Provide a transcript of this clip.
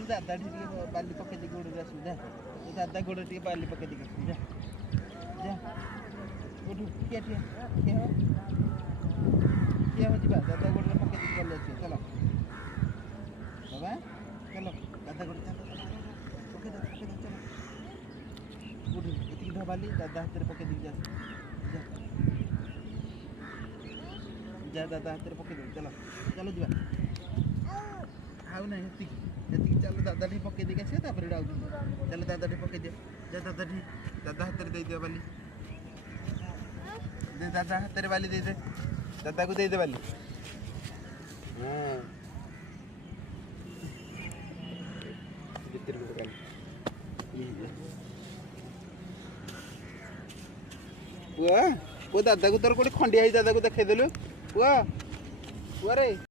बोल दादा ठीक बाली पके दी गोड़ रे सुजा दादा गोड़ ठीक बाली पके दी जा जा उठ क्या हो जी दादा गोड़ रे पके दी बाली अच्छे चलो बाबा चलो दादा गोड़ चलो पके दे चलो उठ इतनी धो बाली दादा हाथ रे पके दी जा जा दादा हाथ रे पके दे चलो चलो जी आउ ना इतनी चलो दादा ठी पके दी कैसे तापर आउ चलो दादा ठी पके दे जा दादा ठी दादा हाथ रे दे दियो बाली दे दादा हाथ रे बाली दे दे दादा को दे दे बाली हां भीतर को बाली वो दादा को तोर कोटे खंडिया दादा को देखाई देलु वो रे